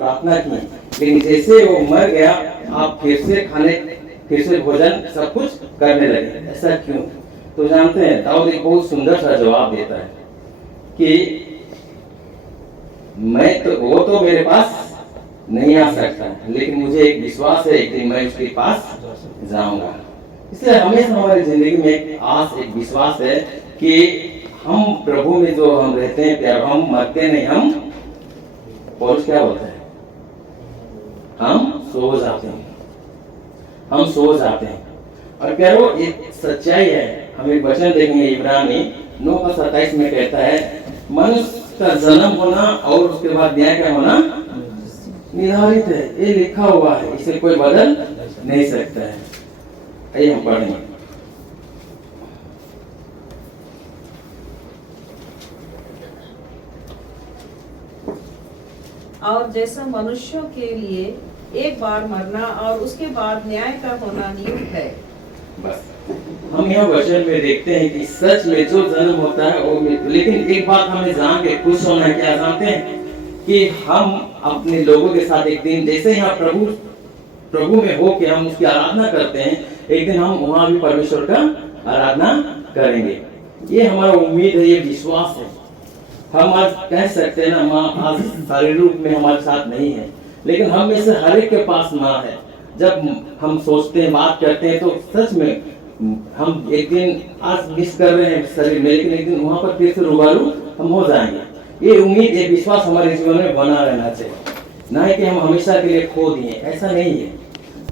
प्रार्थना की, लेकिन जैसे वो मर गया आप फिर से भोजन सब कुछ करने लगे, ऐसा क्यों? तो जानते हैं दाऊद एक बहुत सुंदर सा जवाब देता है कि वो तो मेरे पास नहीं आ सकता, लेकिन मुझे एक विश्वास है एक दिन मैं उसके पास जाऊंगा। इसलिए हमेशा हमारी जिंदगी में एक आस, एक विश्वास है कि हम प्रभु में जो हम रहते हैं प्यार, हम मरते नहीं, हम पौलुस क्या बोलते हैं, हम सो जाते हैं, हम सो जाते हैं। और प्यारो एक सच्चाई है, हम एक वचन देखेंगे इब्रानी 9:27 में कहता है मनुष्य का जन्म होना और उसके बाद न्याय क्या होना निर्धारित है, ये लिखा हुआ है, इसे कोई बदल नहीं सकता है। आइए हम पढ़ेंगे। और जैसा मनुष्यों के लिए एक बार मरना और उसके बाद न्याय का होना नियुक्त है। बस हम यहाँ वचन में देखते हैं कि सच में जो जन्म होता है वो, लेकिन एक बात हमें जान के खुश होना है, क्या जानते हैं कि हम अपने लोगों के साथ एक दिन जैसे यहाँ प्रभु में हो के हम उसकी आराधना करते हैं, एक दिन हम वहाँ भी परमेश्वर का आराधना करेंगे। ये हमारा उम्मीद है, ये विश्वास है। हम आज कह सकते हैं ना माँ आज शारीरिक रूप में हमारे साथ नहीं है, लेकिन हम में से हर एक के पास माँ है। जब हम सोचते हैं, बात करते हैं तो सच में हम एक दिन आज मिस कर रहे हैं शरीर में, लेकिन एक दिन वहाँ पर फिर से रूबरू हम हो जाएंगे। ये उम्मीद, ये विश्वास हमारे जीवन में बना रहना चाहिए, ना कि हम हमेशा के लिए खो दिए, ऐसा नहीं है।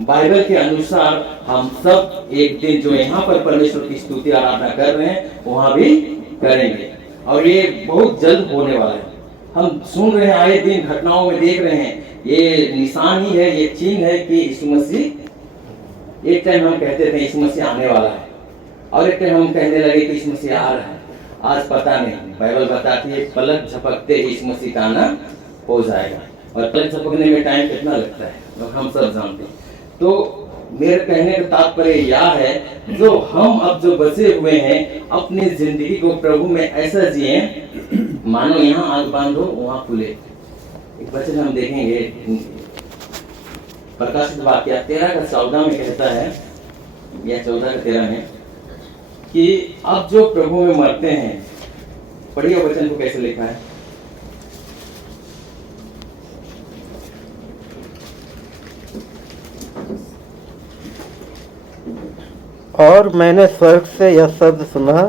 बाइबल के अनुसार हम सब एक दिन जो यहाँ पर परमेश्वर की स्तुति आराधना कर रहे हैं वहाँ भी करेंगे, और ये बहुत जल्द होने वाला है। हम सुन रहे हैं, आए दिन घटनाओं में देख रहे हैं, ये निशान ही है, ये चिन्ह है कि यीशु मसीह, एक टाइम हम कहते थे यीशु मसीह आने वाला है, और एक टाइम हम कहने लगे कि यीशु मसीह आ रहा है। आज पता नहीं, बाइबल बताती है पलक झपकते यीशु मसीह का आना हो जाएगा, और पलक झपकने में टाइम कितना लगता है तो हम सब जानते हैं। तो मेरे कहने का तात्पर्य यह है, जो हम अब जो बचे हुए हैं अपनी जिंदगी को प्रभु में ऐसा जिए मानो यहाँ आग बांधो वहाँ खुले। एक वचन हम देखेंगे प्रकाशित वाक्य 13:14 में कहता है, या 14:13 में, कि अब जो प्रभु में मरते हैं, पढ़िए वचन को कैसे लिखा है। और मैंने स्वर्ग से यह शब्द सुना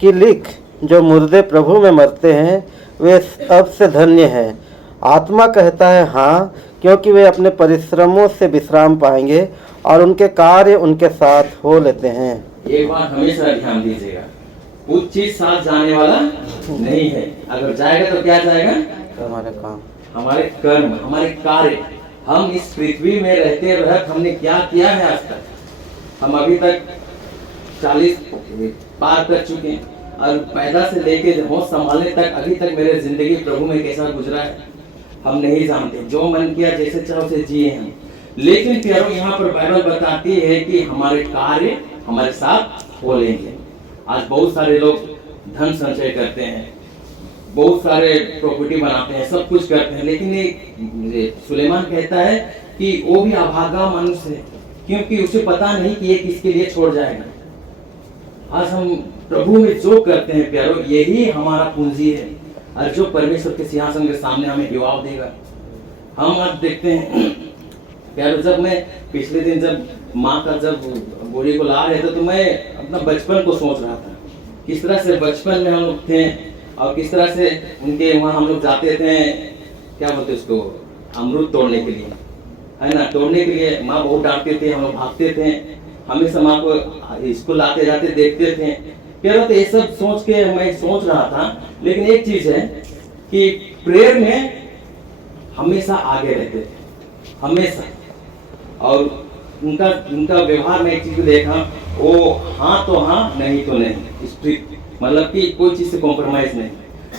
कि लिख, जो मुर्दे प्रभु में मरते हैं वे अब से धन्य हैं। आत्मा कहता है हाँ, क्योंकि वे अपने परिश्रमों से विश्राम पाएंगे और उनके कार्य उनके साथ हो लेते हैं। एक बात हमेशा ध्यान दीजिएगा, कुछ चीज साथ जाने वाला नहीं है। अगर जाएगा तो क्या जाएगा? हमारे काम, हमारे कर्म, हमारे कार्य। हम इस पृथ्वी में रहते रहते हमने क्या किया है आज तक? हम अभी तक 40 पार कर चुके हैं, और पैदा से लेके होश संभालने तक अभी तक मेरे जिंदगी प्रभु में कैसा गुजरा है हम नहीं जानते। जो मन किया जैसे चाहो से जिए हम। लेकिन प्यारो यहाँ पर बाइबल बताती है कि हमारे कार्य हमारे साथ हो लेंगे। आज बहुत सारे लोग धन संचय करते हैं, बहुत सारे प्रॉपर्टी बनाते हैं, सब कुछ करते हैं, लेकिन ये सुलेमान कहता है कि वो भी अभागा मनुष्य है, क्योंकि उसे पता नहीं कि ये किसके लिए छोड़ जाएगा। आज हम प्रभु में जो करते हैं प्यारो, यही हमारा पूंजी है, और जो परमेश्वर के सिंहासन के सामने हमें जवाब देगा। हम आज देखते हैं प्यारो, जब मैं पिछले दिन जब माँ का जब बोरी को ला रहे थे तो मैं अपना बचपन को सोच रहा था, किस तरह से बचपन में हम लोग थे, और किस तरह से उनके वहाँ हम लोग जाते थे, क्या बोलते उसको, अमरूद तोड़ने के लिए, है ना, तोड़ने के लिए माँ बहुत डांटते थे, हम लोग भागते थे, हमेशा माँ को स्कूल आते जाते देखते थे। प्यारो तो ये सब सोच के मैं सोच रहा था, लेकिन एक चीज है कि प्रेयर में हमेशा आगे रहते थे, हमेशा। और उनका व्यवहार में एक चीज देखा, वो हाँ तो हाँ, नहीं तो नहीं, स्ट्रिक्ट, मतलब कि कोई चीज से कॉम्प्रोमाइज नहीं।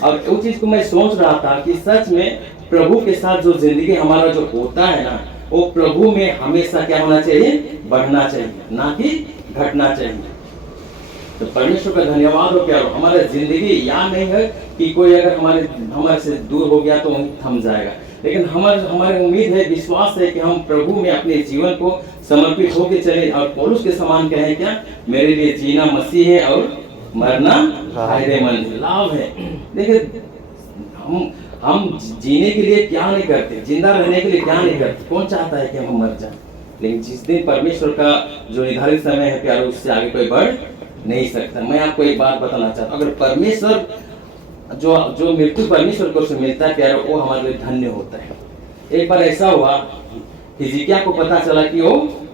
और उस चीज को मैं सोच रहा था कि सच में प्रभु के साथ जो जिंदगी हमारा जो होता है ना, वो प्रभु में हमेशा क्या होना चाहिए, बढ़ना चाहिए, ना कि घटना चाहिए। तो परमेश्वर का धन्यवाद हो प्यारो, हमारी जिंदगी याद नहीं है कि कोई अगर हमारे से दूर हो गया तो वहीं थम जाएगा, लेकिन हमारी उम्मीद है, विश्वास है कि हम प्रभु में अपने जीवन को समर्पित होकर चले। और पौलुस के समान कहें क्या, मेरे लिए जीना मसीह है और मरना फायदेमंद है, लाभ है। देखिए हम जीने के लिए क्या नहीं करते, जिंदा रहने के लिए क्या नहीं करते। कौन चाहता है कि हम मर जाएं? लेकिन जिस दिन परमेश्वर का जो निर्धारित समय है प्यारो, उससे आगे कोई बढ़ नहीं सकता। मैं आपको एक बात बताना चाहता हूँ, अगर परमेश्वर जो मृत्यु परमेश्वर को से मिलता है प्यारो, वो हमारे लिए धन्य होता है। एक बार ऐसा हुआ, हिजकिय्याह को पता चला कि वो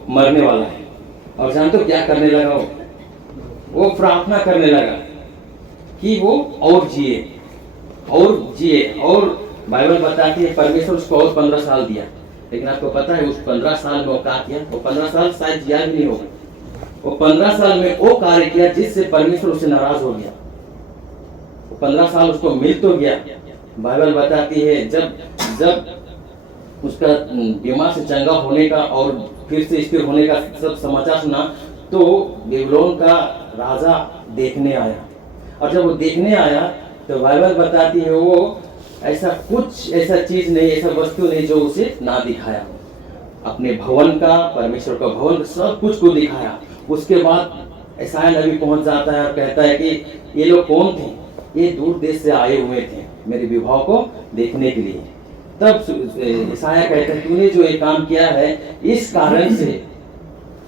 मरने वाला है, और जानते हो क्या करने लगा? वो प्रार्थना करने लगा कि वो और जिए और जिए। और बाइबल बताती है परमेश्वर उसको और 15 साल दिया। लेकिन आपको पता है उस 15 साल में वो क्या किया? वो 15 साल शायद जिया भी नहीं होगा। वो 15 साल में वो कार्य किया जिससे परमेश्वर उससे नाराज हो गया। 15 साल उसको मिल तो गया। बाइबल बताती है जब उसका बीमार से चंगा होने का और फिर से स्थिर होने का सब समाचार सुना, तो बेबीलोन का राजा देखने आया। और जब वो देखने आया तो बाइबल बताती है वो ऐसा चीज नहीं, ऐसा वस्तु नहीं जो उसे ना दिखाया। अपने भवन का, परमेश्वर का भवन, सब कुछ को दिखाया। उसके बाद यशायाह नबी पहुंच जाता है और कहता है कि ये लोग कौन थे? ये दूर देश से आए हुए थे मेरे विवाह को देखने के लिए। तब यशायाह कहता है, तूने जो ये काम किया है, इस कारण से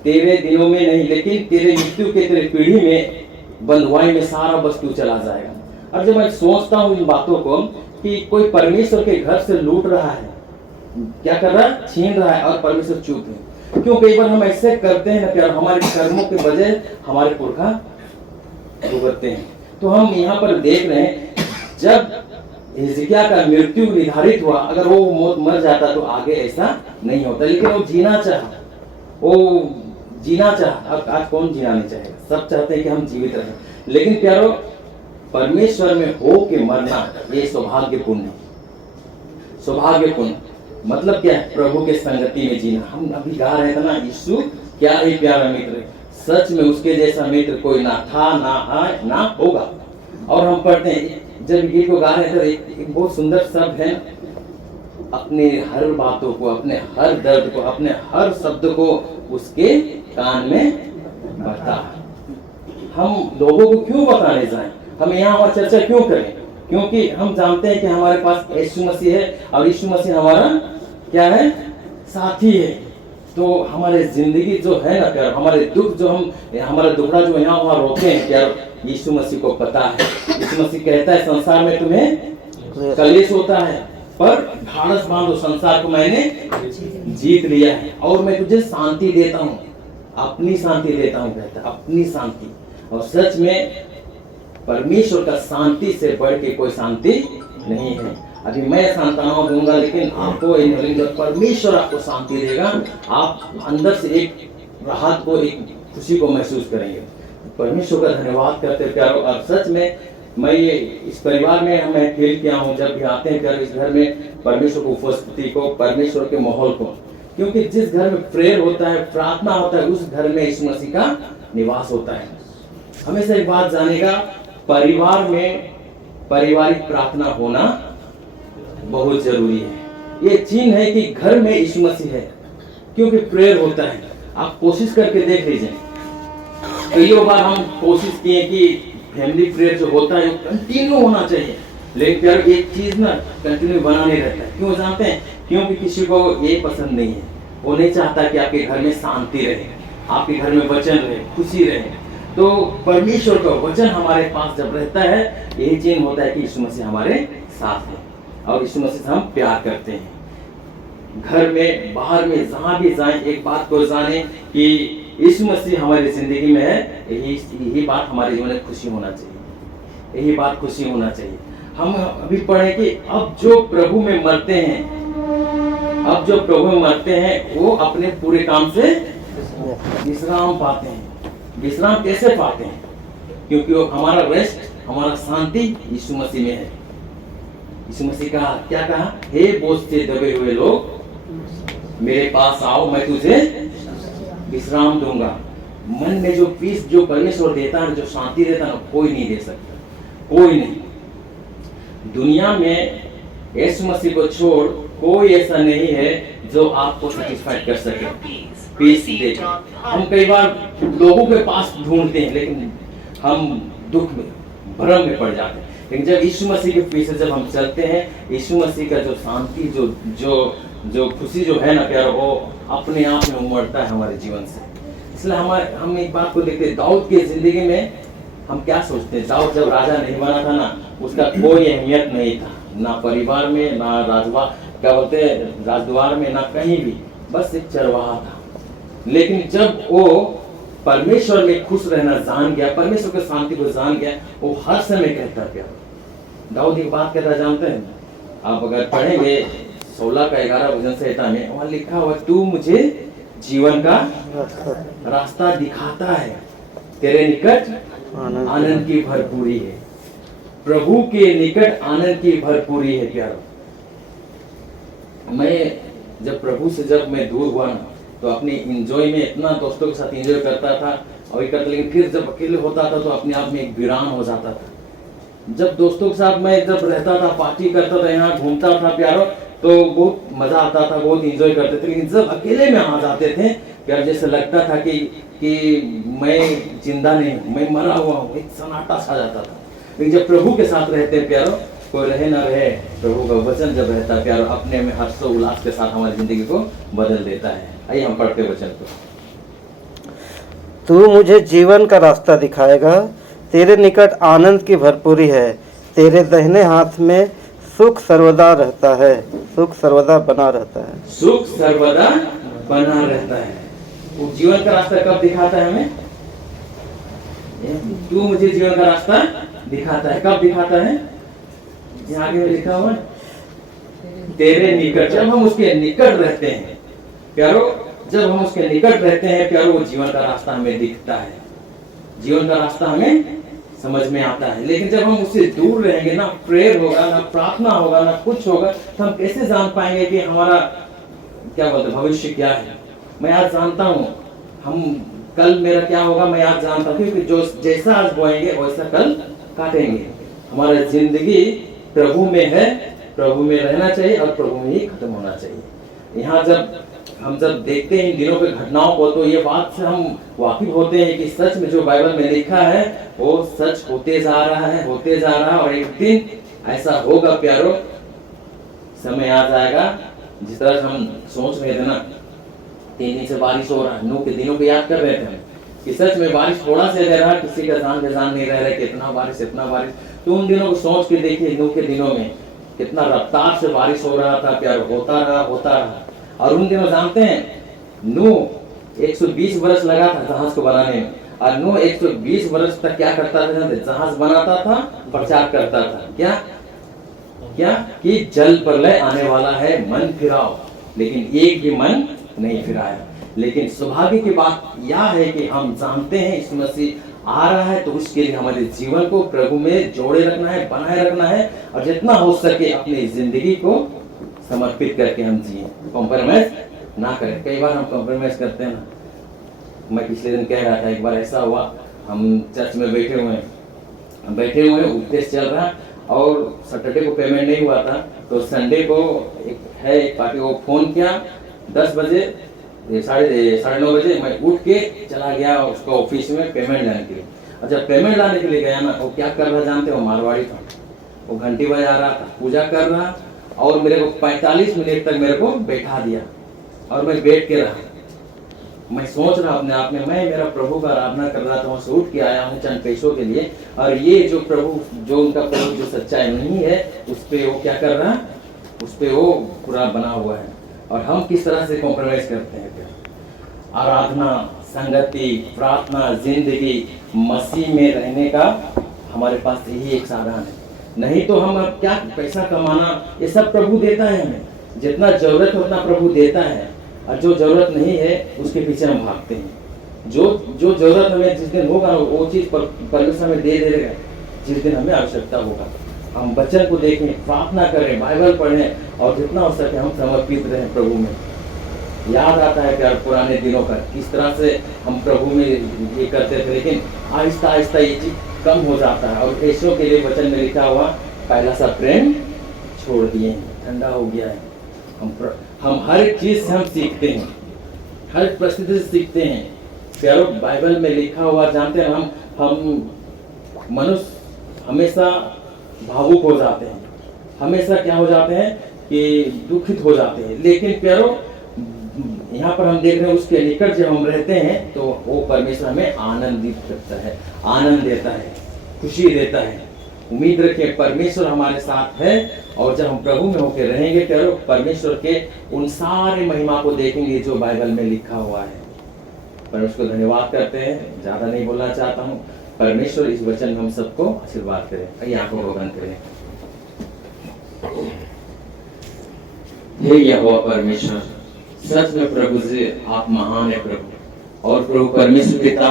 तेरे दिनों में नहीं, लेकिन तेरे मृत्यु के तेरे पीढ़ी में बंधुआई में सारा वस्तु चला जाएगा। और जब मैं सोचता हूँ इन बातों को कि कोई परमेश्वर के घर से लूट रहा है, क्या कर रहा है? छीन रहा है, और परमेश्वर चुप है। क्यों कई बार हम ऐसे करते हैं ना प्यार, हमारे कर्मों के वजह हमारे पुरखा भुगतते हैं। तो हम यहाँ पर देख रहे हैं, जब हिजकिय्याह का मृत्यु निर्धारित हुआ, अगर वो मौत मर जाता तो आगे ऐसा नहीं होता। लेकिन वो जीना चाहा। अब आज कौन जीना नहीं चाहेगा? सब चाहते हैं कि हम जीवित रहें। लेकिन प्यारो, परमेश्वर में हो के मरना ये सौभाग्यपूर्ण मतलब क्या है? प्रभु के संगति में जीना। हम अभी गा रहे थे ना, यीशु क्या ही प्यारा मित्र, सच में उसके जैसा मित्र कोई ना था, ना है, ना होगा। और हम पढ़ते हैं, जब गीत को गा रहे थे, एक बहुत सुंदर शब्द है, अपने हर बातों को, अपने हर दर्द को, अपने हर शब्द को उसके कान में बता। हम लोगों को क्यों बताने जाएं? हम यहाँ और चर्चा क्यों करें? क्योंकि हम जानते हैं कि हमारे पास यीशु मसीह है, और यीशु मसीह हमारा क्या है? साथी है। तो हमारे जिंदगी जो है ना प्यार, हमारे दुख जो हमारा दुखड़ा जो यहाँ वहाँ रोते हैं प्यार, यीशु मसीह को पता है। यीशु मसीह कहता है, संसार में तुम्हें कलेश होता है, पर ढाढ़स बांधो, संसार को मैंने जीत लिया है, और मैं तुझे शांति देता हूँ, अपनी शांति देता हूँ, कहता है अपनी शांति। और सच में परमेश्वर का शांति से बढ़ के कोई शांति नहीं है। अभी मैं सांत्वना दूंगा, लेकिन आपको जब परमेश्वर आपको शांति देगा, आप अंदर से एक राहत को, एक खुशी को महसूस करेंगे। परमेश्वर का धन्यवाद करते प्यारो। और सच में मैं ये इस परिवार में मैं फील किया हूँ, जब भी आते हैं प्यारो इस घर में, परमेश्वर की उपस्थिति को, परमेश्वर के माहौल को। क्योंकि जिस घर में प्रेयर होता है, प्रार्थना होता है, उस घर में यीशु मसीह का निवास होता है। हमेशा एक बात जानेगा, परिवार में पारिवारिक प्रार्थना होना बहुत जरूरी है। ये चिन्ह है कि घर में यीशु मसीह है, क्योंकि प्रेयर होता है। आप कोशिश करके देख लीजिए। कई बार हम कोशिश किए कि फैमिली प्रेयर जो होता है वो कंटिन्यू होना चाहिए, लेकिन प्यार एक चीज ना कंटिन्यू बना नहीं रहता है। क्यों जानते हैं? क्योंकि किसी को ये पसंद नहीं है, वो नहीं चाहता कि आपके घर में शांति रहे, आपके घर में वचन रहे, खुशी रहे। तो परमेश्वर का वचन हमारे पास जब रहता है, यही चिन्ह होता है कि यीशु मसीह हमारे साथ है, और यीशु मसीह से हम प्यार करते हैं। घर में, बाहर में, जहाँ भी जाएं, एक बात को जाने कि यीशु मसीह हमारी जिंदगी में है। यही बात हमारे जीवन में खुशी होना चाहिए, यही बात खुशी होना चाहिए। हम अभी पढ़े कि अब जो प्रभु में मरते हैं, वो अपने पूरे काम से विश्राम पाते हैं। विश्राम कैसे पाते हैं? क्योंकि वो हमारा रेस्ट, हमारा शांति यीशु मसीह में है। यीशु मसीह का क्या कहा? हे बोझ से दबे हुए लोग मेरे पास आओ, मैं तुझे विश्राम दूंगा। मन में जो पीस, जो परमेश्वर देता है, जो शांति देता है, कोई नहीं दे सकता, कोई नहीं। दुनिया में यीशु मसीह को छोड़ कोई ऐसा नहीं है जो आपको सेटिस्फाइड कर सके, पीस दे। हम कई बार लोगों के पास ढूंढते हैं, लेकिन हम दुख में, भ्रम में पड़ जाते हैं। लेकिन जब यीशु मसीह के पीछे जब हम चलते हैं, यीशु मसीह का जो शांति, जो खुशी जो है ना प्यारो, वो अपने आप में उमड़ता है हमारे जीवन से। इसलिए हम एक बात को देखते हैं, दाऊद की जिंदगी में हम क्या सोचते हैं। दाऊद जब राजा नहीं बना था ना, उसका कोई अहमियत नहीं था, ना परिवार में, ना राजद्वार में, ना कहीं भी, बस एक चरवाहा था। लेकिन जब वो परमेश्वर में खुश रहना जान गया, परमेश्वर की शांति को जान गया, वो हर समय कहता क्या, दाऊद एक बात कहता जानते हैं, आप अगर पढ़ेंगे 16 का 11 वचन संहिता में, वहां लिखा हुआ, तू मुझे जीवन का रास्ता दिखाता है, तेरे निकट आनंद की भरपूरी है। प्रभु के निकट आनंद की भरपूरी है प्यारो। मैं जब प्रभु से जब मैं दूर हुआ ना, तो अपनी इंजॉय में इतना दोस्तों के साथ इंजॉय करता था और करता, लेकिन फिर जब अकेले होता था तो अपने आप में एक वीरान हो जाता था। जब दोस्तों के साथ मैं जब रहता था, पार्टी करता था, यहाँ घूमता था प्यारो, तो बहुत मजा आता था, बहुत इंजॉय करते थे। लेकिन जब अकेले में आ जाते थे प्यार, जैसे लगता था कि मैं जिंदा नहीं हूँ, मैं मरा हुआ हूँ, एक सन्नाटा छा जाता था। लेकिन जब प्रभु के साथ रहते प्यारो, कोई रहे ना रहे, प्रभु का वचन जब रहता है प्यारो, अपने में हर्ष उल्लास के साथ हमारी जिंदगी को बदल देता है। आइए हम पढ़ते वचन को। तू मुझे जीवन का रास्ता दिखाएगा, तेरे निकट आनंद की भरपूरी है, तेरे दाहिने हाथ में सुख सर्वदा रहता है, सुख सर्वदा बना रहता है, सुख सर्वदा बना रहता है। वो जीवन का रास्ता कब दिखाता है हमें? तू मुझे जीवन का रास्ता दिखाता है, कब दिखाता है? यहाँ आगे में लिखा हुआ, तेरे निकट, जब हम उसके निकट रहते हैं प्यारो, जब हम उसके निकट रहते हैं प्यारो, वो जीवन का रास्ता हमें दिखता है, जीवन का रास्ता हमें समझ में आता है। लेकिन जब हम उससे दूर रहेंगे, ना प्रेयर होगा, ना प्रार्थना होगा, ना कुछ होगा, तो हम कैसे जान पाएंगे कि हमारा क्या बोलते भविष्य क्या है? मैं आज जानता हूँ हम कल मेरा क्या होगा, मैं आज जानता हूँ, क्योंकि जो जैसा आज बोएंगे वैसा कल काटेंगे। हमारा जिंदगी प्रभु में है, प्रभु में रहना चाहिए और प्रभु में ही खत्म होना चाहिए। यहाँ जब हम देखते हैं इन दिनों के घटनाओं को, तो ये बात से हम वाकिफ होते हैं कि सच में जो बाइबल में लिखा है वो सच होते जा रहा है, होते जा रहा है। और एक दिन ऐसा होगा प्यारो, समय आ जाएगा, जिस तरह हम सोच रहे थे ना, 3 दिन से बारिश हो रहा है, नूह के दिनों को याद कर रहे थे कि सच में बारिश थोड़ा से रह रहा, किसी का जान बेजान नहीं रह रहा, कितना बारिश इतना बारिश। तो उन दिनों को सोच के देखिए, नूह के दिनों में कितना रफ्तार से बारिश हो रहा था प्यारो, होता रहा। और उन दिनों जानते हैं, नूह 120 वर्ष लगा था जहाज को बनाने में, और नूह 120 वर्ष तक क्या करता था? जहाज बनाता था, प्रचार करता था, क्या कि जल प्रलय आने वाला है, मन फिराओ। लेकिन एक भी मन नहीं फिराया। लेकिन सौभाग्य की बात यह है कि हम जानते हैं यीशु मसीह आ रहा है, तो उसके लिए हमारे जीवन को प्रभु में जोड़े रखना है, बनाए रखना है, और जितना हो सके अपनी जिंदगी को समर्पित करके हम जिए, कॉम्प्रोमाइज ना करें। कई बार हम कॉम्प्रोमाइज करते हैं ना। मैं पिछले दिन कह रहा था, एक बार ऐसा हुआ, हम चर्च में बैठे हुए हैं, उपदेश चल रहा, और सैटरडे को पेमेंट नहीं हुआ था, तो संडे को एक पार्टी को फोन किया, 10 बजे 9:30 बजे मैं उठ के चला गया उसका ऑफिस में पेमेंट लाने के लिए। और जब पेमेंट लाने के लिए गया ना, वो क्या कर रहा जानते हो? मारवाड़ी था, वो घंटी बजा रहा था, पूजा कर रहा, और मेरे को 45 मिनट तक मेरे को बैठा दिया, और मैं बैठ के रहा। मैं सोच रहा अपने आप में, मैं मेरा प्रभु का आराधना कर रहा था, वहां से उठ के आया हूँ चंद पैसों के लिए, और ये जो प्रभु, जो उनका प्रभु जो सच्चाई नहीं है, उस पे वो क्या कर रहा है, उस पे वो पूरा बना हुआ है। और हम किस तरह से कॉम्प्रोमाइज करते हैं? आराधना, संगति, प्रार्थना, जिंदगी मसीह में रहने का हमारे पास यही एक साधन है। नहीं तो हम अब क्या, पैसा कमाना ये सब प्रभु देता है हमें, जितना जरूरत है उतना प्रभु देता है, और जो जरूरत नहीं है उसके पीछे हम भागते हैं। जो जरूरत हमें जिस दिन होगा वो चीज परमेश्वर हमें दे देगा जिस दिन हमें आवश्यकता होगा। हम वचन को देखें, प्रार्थना करें, बाइबल पढ़ें, और जितना हो सके हम समर्पित रहें प्रभु में। याद आता है प्यार पुराने दिनों का, किस तरह से हम प्रभु में ये करते थे, लेकिन आहिस्ता आहिस्ता ये चीज कम हो जाता है। और ऐसों के लिए वचन में लिखा हुआ, पहला सा प्रेम छोड़ दिए, ठंडा हो गया है। हम हर एक चीज से हम सीखते हैं, हर परिस्थिति से सीखते हैं। प्यारो, बाइबल में लिखा हुआ जानते हैं, हम मनुष्य हमेशा भावुक हो जाते हैं, हमेशा क्या हो जाते हैं कि दुखित हो जाते हैं। लेकिन प्यारो, यहाँ पर हम देख रहे हैं उसके निकट जब हम रहते हैं तो वो परमेश्वर हमें आनंदित करता है, आनंद देता है, खुशी देता है। उम्मीद रखें परमेश्वर हमारे साथ है, और जब हम प्रभु में होकर रहेंगे प्यारो, परमेश्वर के उन सारे महिमा को देखेंगे जो बाइबल में लिखा हुआ है। परमेश्वर को धन्यवाद करते हैं, ज्यादा नहीं बोलना चाहता हूँ। परमेश्वर इस वचन में हम सबको आशीर्वाद करें। आइए आंखों को बंद करें। हे यहोवा परमेश्वर, सच में प्रभु जी आप महान है प्रभु, और प्रभु परमेश्वर पिता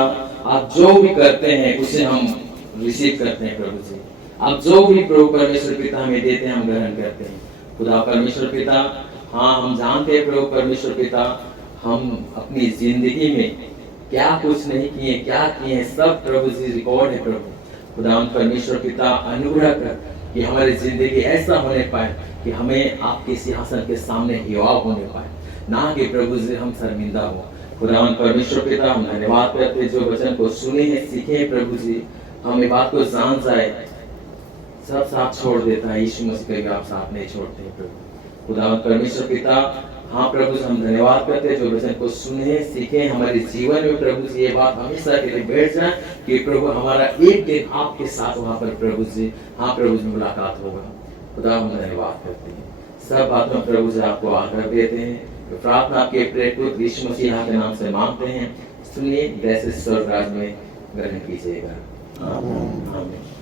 आप जो भी करते हैं उसे हम रिसीव करते हैं प्रभु जी। आप जो भी प्रभु परमेश्वर पिता हमें देते हैं हम ग्रहण करते हैं खुदा परमेश्वर पिता। हाँ, हम जानते हैं प्रभु परमेश्वर पिता, हम अपनी जिंदगी में क्या कुछ नहीं किए, क्या किए हैं, सब प्रभु जी रिकॉर्ड है प्रभु खुदा परमेश्वर पिता। अनुग्रह कर कि हमारी जिंदगी ऐसा होने पाए कि हमें आपके सिंहासन के सामने हिवाब होने पाए, ना कि प्रभु जी हम शर्मिंदा हो। खुदावन परमेश्वर पिता, हम धन्यवाद करते जो वचन को सुने हैं, सीखे हैं प्रभु जी, हम ये बात को जान जाए। सब साथ छोड़ देता है, यीशु मसीह का आप साथ नहीं छोड़ते हैं प्रभु खुदावन परमेश्वर पिता। हाँ प्रभु जी, हम धन्यवाद करते हैं जो वचन को सुने सीखे हमारे जीवन में प्रभु जी ये बात हमेशा के लिए बैठ जाए कि प्रभु हमारा एक दिन आपके साथ वहाँ पर प्रभु जी, हाँ प्रभु जी मुलाकात होगा। खुदा हम धन्यवाद करते हैं, सब बातों प्रभु जी आपको आकर देते हैं। प्रार्थना आपके प्रेरित यीशु मसीह के नाम से मांगते हैं, सुनिए, जैसे स्वर्ग राज में ग्रहण कीजिएगा। आमीन।